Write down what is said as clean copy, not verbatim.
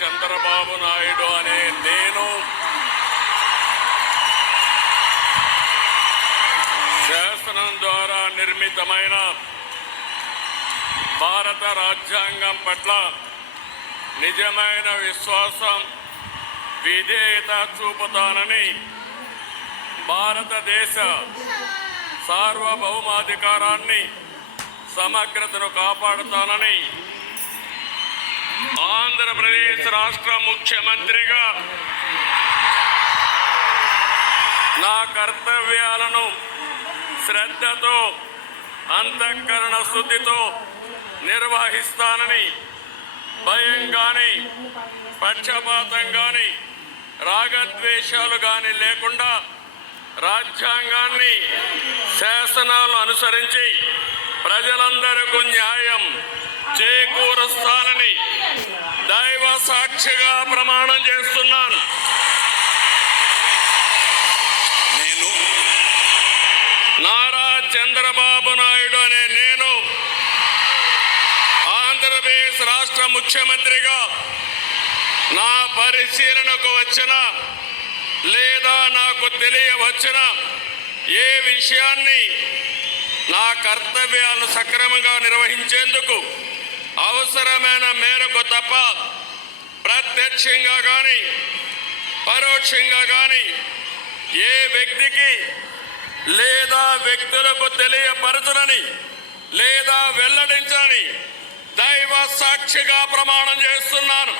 చంద్రబాబు నాయుడు అనే నేను శాసనం ద్వారా నిర్మితమైన భారత రాజ్యాంగం పట్ల నిజమైన విశ్వాసం, విధేయత చూపుతానని, భారతదేశ సార్వభౌమాధికారాన్ని, సమగ్రతను కాపాడుతానని ఆంధ్రప్రదేశ్ రాష్ట్ర ముఖ్యమంత్రిగా నా కర్తవ్యాలను శ్రద్ధతో, అంతఃకరణ శుద్ధితో నిర్వహిస్తానని, భయం కానీ, పక్షపాతం కానీ, రాగద్వేషాలు కానీ లేకుండా రాజ్యాంగాన్ని, శాసనాలు అనుసరించి ప్రజలందరికీ న్యాయం చేకూరుస్తానని దైవ సాక్షిగా ప్రమాణం చేస్తున్నాను. నేను నారా చంద్రబాబు నాయుడు అనే నేను ఆంధ్రప్రదేశ్ రాష్ట్ర ముఖ్యమంత్రిగా నా పరిశీలనకు వచ్చిన లేదా నాకు తెలియవచ్చిన ఏ విషయాన్ని నా కర్తవ్యాలను సక్రమంగా నిర్వహించేందుకు అవసరమైన మేరకు తప్ప ప్రత్యక్షంగా కానీ పరోక్షంగా కానీ ఏ వ్యక్తికి లేదా వ్యక్తులకు తెలియపరచనని లేదా వెల్లడించని దైవ సాక్షిగా ప్రమాణం చేస్తున్నాను.